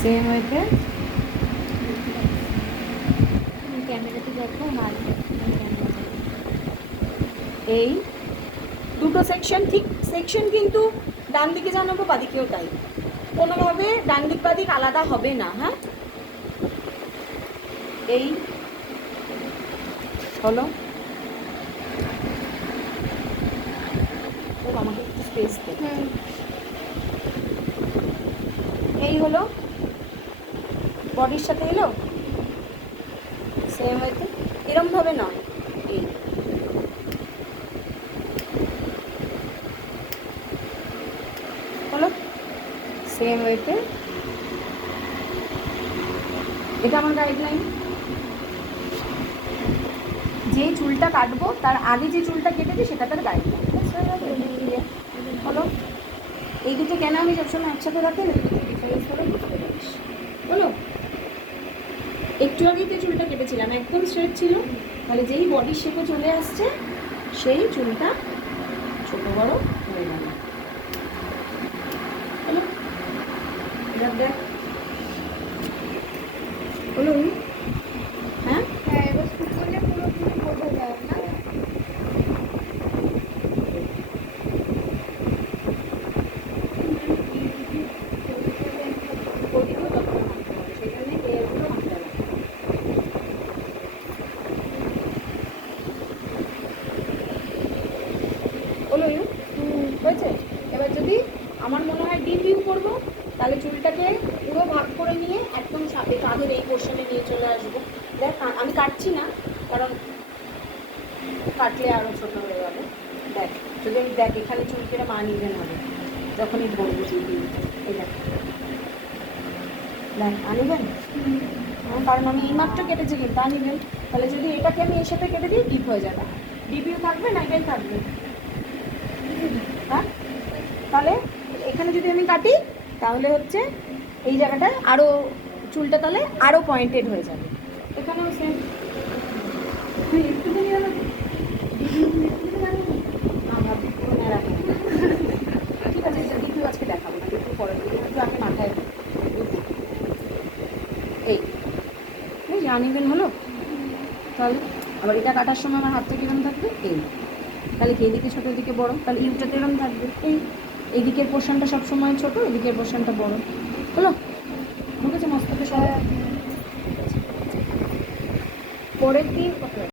Same ওয়েতে ক্যামেরাতে দেখো মার এই দুটো সেকশন, ঠিক সেকশন কিন্তু ডান দিকে জানাবো বাদিকেও তাই, কোনোভাবে ডান দিক বাদিক আলাদা হবে না। হ্যাঁ, এই হলো, আমাকে একটু স্পেস দে। এই হলো বডির সাথে এলো সেম ওয়েতে, এরমভাবে নয়, এই হলো সেম ওয়েতে। এটা আমার গাইডলাইন। যে চুলটা কাটবো তার আগে যে চুলটা কেটেছি সেটা তার গাইডলাইন হলো। এই দুটো কেন আমি সবসময় একসাথে রাখি না, ডিফারেন্স করে বুঝতে পারিস। হলো, একটু আগেই তো চুলটা কেটেছিলাম, একদম স্ট্রেট ছিল, তাহলে যেই বডির শেপে চলে আসছে সেই চুলটা ছোট বড় হয়ে গেল। হলো, এবার দেখ হলো। হ্যাঁ এবার শুরু করলে পুরো কিছু বোঝা যায় না। হলো হয়েছে। এবার যদি আমার মনে হয় ডিপ ইউ করবো, তাহলে চুলটাকে পুরো ভাগ করে নিয়ে একদম সাথে কাঁধের এই পোর্শনে নিয়ে চলে আসবো। দেখ আমি কাটছি না, কারণ কাটলে আরও ছোটো হয়ে যাবে। দেখ যদি আমি দেখ এখানে চুল কেটে মা নিবেন হবে যখনই বলবো ডিপ ইউ, এই দেখ দেখ আনিবেন, কারণ আমি এই মাত্র কেটেছি কিন্তু আনিবেন। তাহলে যদি এটাকে আমি এর সাথে কেটে দিই ডিপ হয়ে যাবে, ডিপ ইউ থাকবে না এটাই থাকবে। হ্যাঁ, তাহলে এখানে যদি আমি কাটি তাহলে হচ্ছে এই জায়গাটায় আরও চুলটা তাহলে আরও পয়েন্টেড হয়ে যাবে। এখানেও সেম। একটুখানি ঠিক আছে, ডিপিউ আজকে দেখাবো না, ডিপিউ পরের দিকে একটু আগে মাথায় এই জানিবেন হলো। তাহলে আবার এটা কাটার সময় আমার হাতটা কিরম থাকবে এই, তাহলে কি এদিকে ছোটো এদিকে বড়, তাহলে ইউটাতে এরম থাকবে এই, এইদিকের পোর্শনটা সবসময় ছোটো, এদিকের পোর্শনটা বড়। হলো, ঢুকেছে মস্তকে সবাই। পরের দিন